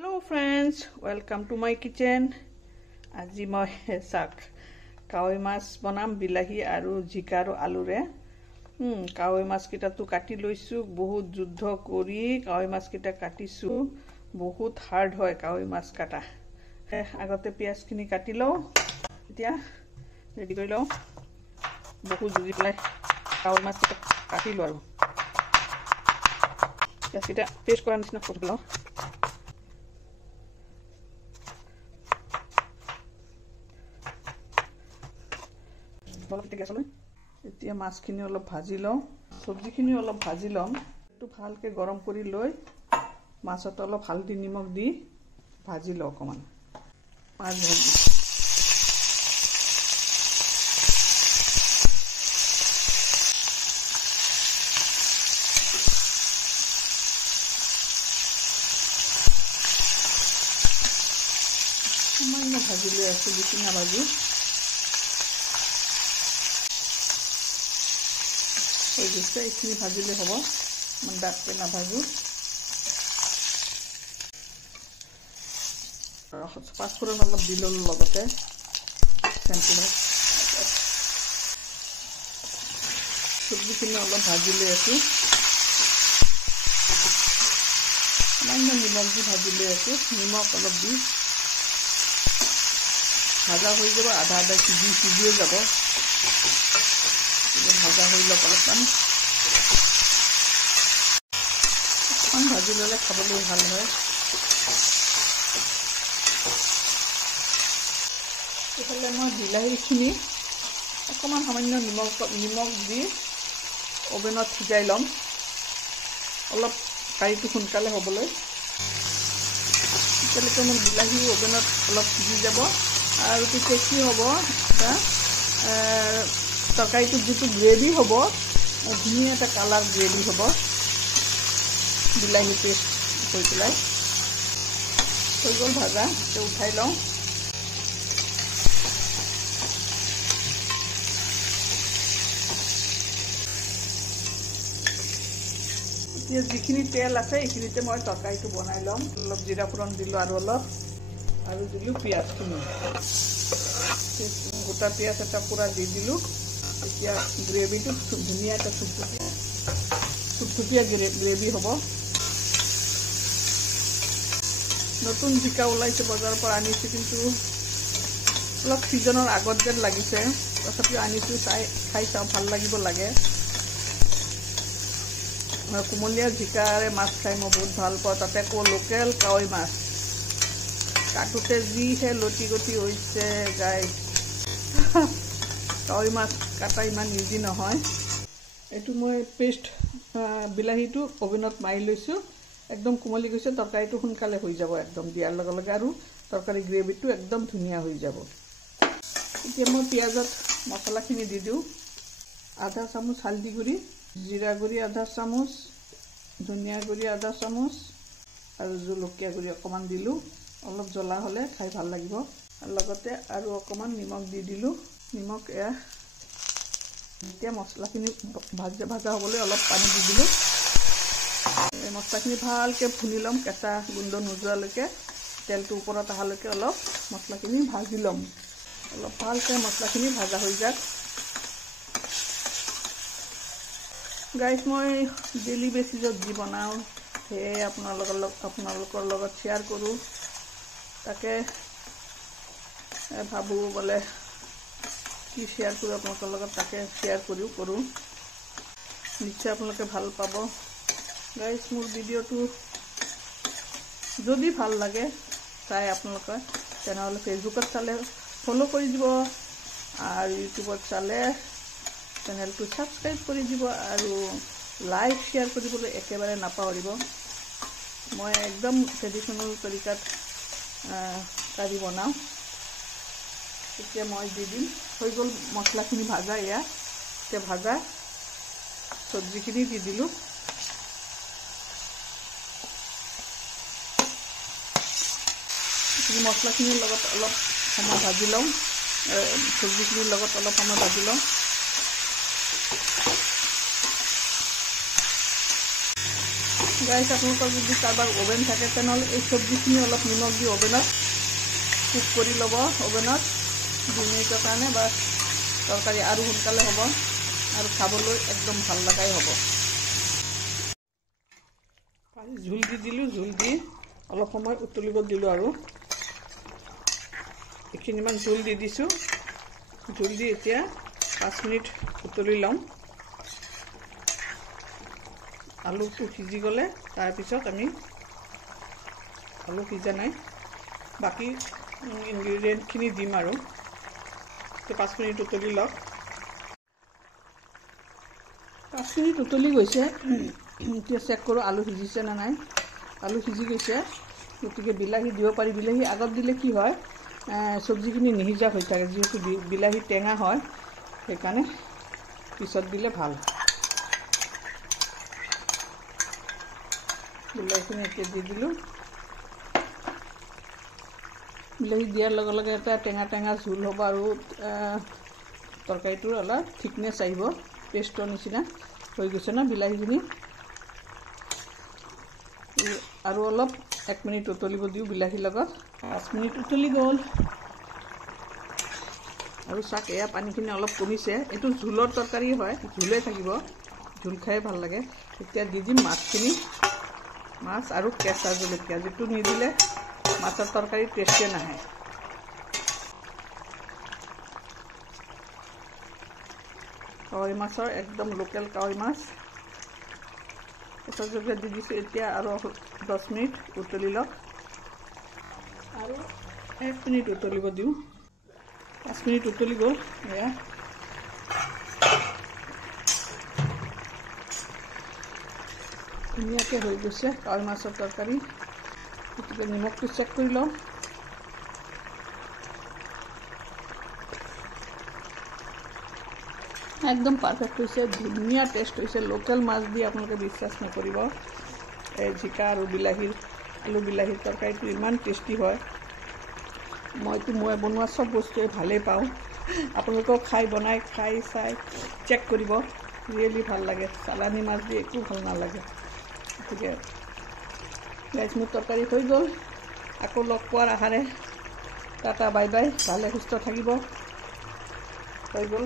Hello friends, welcome to my kitchen. আজি মই শাক কাৱৈ মাছ বনাম বিলাহী আৰু জিকা আৰু আলুৰে। কাৱৈ মাছ কিটাটো কাটি লৈছো, বহুত যুদ্ধ কৰি কাৱৈ মাছ কিটা কাটিছো। বহুত হাৰ্ড হয় কাৱৈ মাছ কাটা। আগতে পিয়াজখিনি কাটি লও, এতিয়া ৰেডি কৰি লও। বহুত জুজি পেলাই কাৱৈ মাছ কিটা কাটি লও আৰু পিয়াজ কিটা পেষ্ট কৰাৰ নিচিনা কৰি লও। এতিয়া মাছখিনি অলপ ভাজি লওঁ, চব্জিখিনি অলপ ভাজি লম। একটু ভালকে গৰম কৰি লৈ মাছত অলপ হালধি নিমখ দি ভাজি লওঁ অকমান। মাছ ভাজি সামান্য ভাজি লৈ আছো, বেছি নাভাজো। এইখিনি ভাজিলে হ'ব, ইমান ডাঠকে নাভাজো। পাঁচফোৰণ অলপ দি ললো লগতে। চব্জিখিনি অলপ ভাজি লৈ আছো, সামান্য নিমখ দি ভাজি লৈ আছো। নিমখ অলপ দি ভাজা হৈ যাব, আধা আধা সিজিয়ে যাব। ভাজা হৈ লওক, অলপমান ভাজি ললে খাবলৈ ভাল হয়। এইফালে মই বিলাহীখিনি অকণমান সামান্য নিমখ দি অভেনত সিজাই ল'ম, অলপ কাৰীটো সোনকালে হ'বলৈ। তেতিয়ালৈকে মোৰ বিলাহী অভেনত অলপ সিজি যাব আৰু তেতিয়া কি হ'ব, তৰকাৰীটো যিটো গ্ৰেভি হ'ব, ধুনীয়া এটা কালাৰ গ্ৰেভি হ'ব। বিলাহী পেষ্ট কৰি পেলাই হৈ গ'ল ভাজা, উঠাই লওঁ। এতিয়া যিখিনি তেল আছে এইখিনিতে মই তৰকাৰীটো বনাই ল'ম। অলপ জিৰা ফোৰণ দিলোঁ আৰু দিলোঁ পিঁয়াজখিনি। গোটা পিঁয়াজ এটা পূৰা দি দিলোঁ। এতিয়া গ্ৰেভিটো ধুনীয়া এটা থুপথুপীয়া গ্ৰেভি হ'ব। নতুন জিকা ওলাইছে, বজাৰৰ পৰা আনিছোঁ, কিন্তু অলপ ছিজনৰ আগত যেন লাগিছে। তথাপিও আনিছোঁ, খাই চাওঁ, ভাল লাগিব লাগে। কুমলীয়া জিকাৰে মাছ খাই মই বহুত ভাল পাওঁ। তাতে আকৌ লোকেল কাৱৈ মাছ কাটোতে যিহে লটি গটি হৈছে গাইজ। কাৱৈ মাছ কাটা ইমান ইজি নহয়। এইটো মই পেষ্ট বিলাহীটো অভেনত মাৰি লৈছোঁ, একদম কোমলি গৈছে। তৰকাৰীটো সোনকালে হৈ যাব একদম দিয়াৰ লগে লগে, আৰু তৰকাৰী গ্ৰেভিটো একদম ধুনীয়া হৈ যাব। এতিয়া মই পিঁয়াজত মছলাখিনি দি দিওঁ। আধা চামুচ হালধি গুড়ি, জিৰা গুড়ি আধা চামুচ, ধনিয়া গুড়ি আধা চামুচ আৰু জলকীয়া গুড়ি অকণমান দিলোঁ। অলপ জ্বলা হ'লে খাই ভাল লাগিব। লগতে আৰু অকণমান নিমখ দি দিলোঁ। নিমখ এতিয়া মছলাখিনি ভাজা হ'বলৈ অলপ পানী দি দিলোঁ। এই মছলাখিনি ভালকৈ ভুনি ল'ম, কেঁচা গোন্ধ নোযোৱালৈকে। তেলটো ওপৰত অহালৈকে অলপ মছলাখিনি ভাজি ল'ম। অলপ ভালকৈ মছলাখিনি ভাজা হৈ যাওক। গাইজ, মই ডেইলি বেচিছত যি বনাওঁ সেয়ে আপোনালোকৰ লগত শ্বেয়াৰ কৰোঁ। তাকে ভাবোঁ বোলে কি শ্বেয়াৰ কৰোঁ আপোনালোকৰ লগত, তাকে শ্বেয়াৰ কৰোঁ। নিশ্চয় আপোনালোকে ভাল পাব। গাইজ, মোৰ ভিডিঅ'টো যদি ভাল লাগে চাই আপোনালোকে, তেনেহ'লে ফেচবুকত চালে ফ'ল' কৰি দিব, আৰু ইউটিউবত চালে চেনেলটো ছাবস্ক্ৰাইব কৰি দিব, আৰু লাইক শ্বেয়াৰ কৰিবলৈ একেবাৰে নাপাহৰিব। মই একদম ট্ৰেডিশ্যনেল তৰিকাত কাৰী বনাওঁ। এতিয়া মই দি দিম। হৈ গ'ল মছলাখিনি ভাজা। এতিয়া ভাজা চব্জিখিনি দি দিলোঁ। মছলাখিনিৰ লগত অলপ সময় ভাজি লওঁ, চব্জিখিনিৰ লগত অলপ সময় ভাজি লওঁ। গাইছ আপোনালোকৰ যদি কাৰোবাৰ অভেন থাকে তেনেহ'লে এই চব্জিখিনি অলপ নিমখ দি অভেনত কুক কৰি ল'ব। অভেনত 2 মিনিটৰ কাৰণে বা তৰকাৰী আৰু সোনকালে হ'ব আৰু খাবলৈ একদম ভাল লগাই হ'ব। ঝোল দি দিলোঁ, ঝোল দি অলপ সময় উতলিব দিলোঁ আৰু এইখিনিমান ঝোল দি দিছোঁ। ঝোল দি এতিয়া 5 মিনিট উতলি ল'ম। আলুটো সিজি গ'লে তাৰপিছত আমি আলু সিজা নাই বাকী ইনগ্ৰিডিয়েণ্টখিনি দিম আৰু 5 মিনিট উতলি লওক। 5 মিনিট উতলি গৈছে। এতিয়া চেক কৰোঁ আলু সিজিছে নে নাই। আলু সিজি গৈছে, গতিকে বিলাহী দিব পাৰি। বিলাহী আগত দিলে কি হয়, চব্জিখিনি নিসিজা হৈ থাকে, যিহেতু বিলাহী টেঙা হয়, সেইকাৰণে পিছত দিলে ভাল। বিলাহীখিনি এতিয়া দি দিলোঁ। বিলাহী দিয়াৰ লগে লগে এটা টেঙা টেঙা জোল হ'ব আৰু তৰকাৰীটোৰ অলপ থিকনেছ আহিব, পেষ্টৰ নিচিনা হৈ গৈছে ন বিলাহীখিনি। আৰু অলপ 1 মিনিট উতলিব দিওঁ বিলাহীৰ লগত। 5 মিনিট উতলি গ'ল আৰু চাক এয়া পানীখিনি অলপ কমিছে। এইটো জোলৰ তৰকাৰী হয়, জোলে থাকিব, জোল খাই ভাল লাগে। এতিয়া দি দিম মাছখিনি, মাছ আৰু কেঁচা জলকীয়া, যিটো নিদিলে মাছৰ তৰকাৰী টেষ্টে নাহে। কাৱৈ মাছৰ একদম লোকেল কাৱৈ মাছ, কেঁচা জলকীয়া দি দিছোঁ। এতিয়া আৰু 10 মিনিট উতলি লওক আৰু 1 মিনিট উতলিব দিওঁ। 5 মিনিট উতলি গ'ল। এয়া ধুনীয়াকৈ হৈ গৈছে কাৱৈ মাছৰ তৰকাৰী। গতিকে নিমখটো চেক কৰি লওঁ। একদম পাৰফেক্ট হৈছে, ধুনীয়া টেষ্ট হৈছে। লোকেল মাছ দি আপোনালোকে বিশ্বাস নকৰিব, এই জিকা আৰু বিলাহীৰ আলু বিলাহীৰ তৰকাৰীটো ইমান টেষ্টি হয়। মই বনোৱা চব বস্তুৱে ভালেই পাওঁ। আপোনালোকেও বনাই খাই চাই চেক কৰিব, ৰিয়েলি ভাল লাগে। চালানী মাছ দি একো ভাল নালাগে। গতিকে গাইছ, মোৰ তৰকাৰী হৈ গ'ল। আকৌ লগ পোৱাৰ আশাৰে টাটা বাই বাই, ভালে সুস্থ থাকিব। হৈ গ'ল।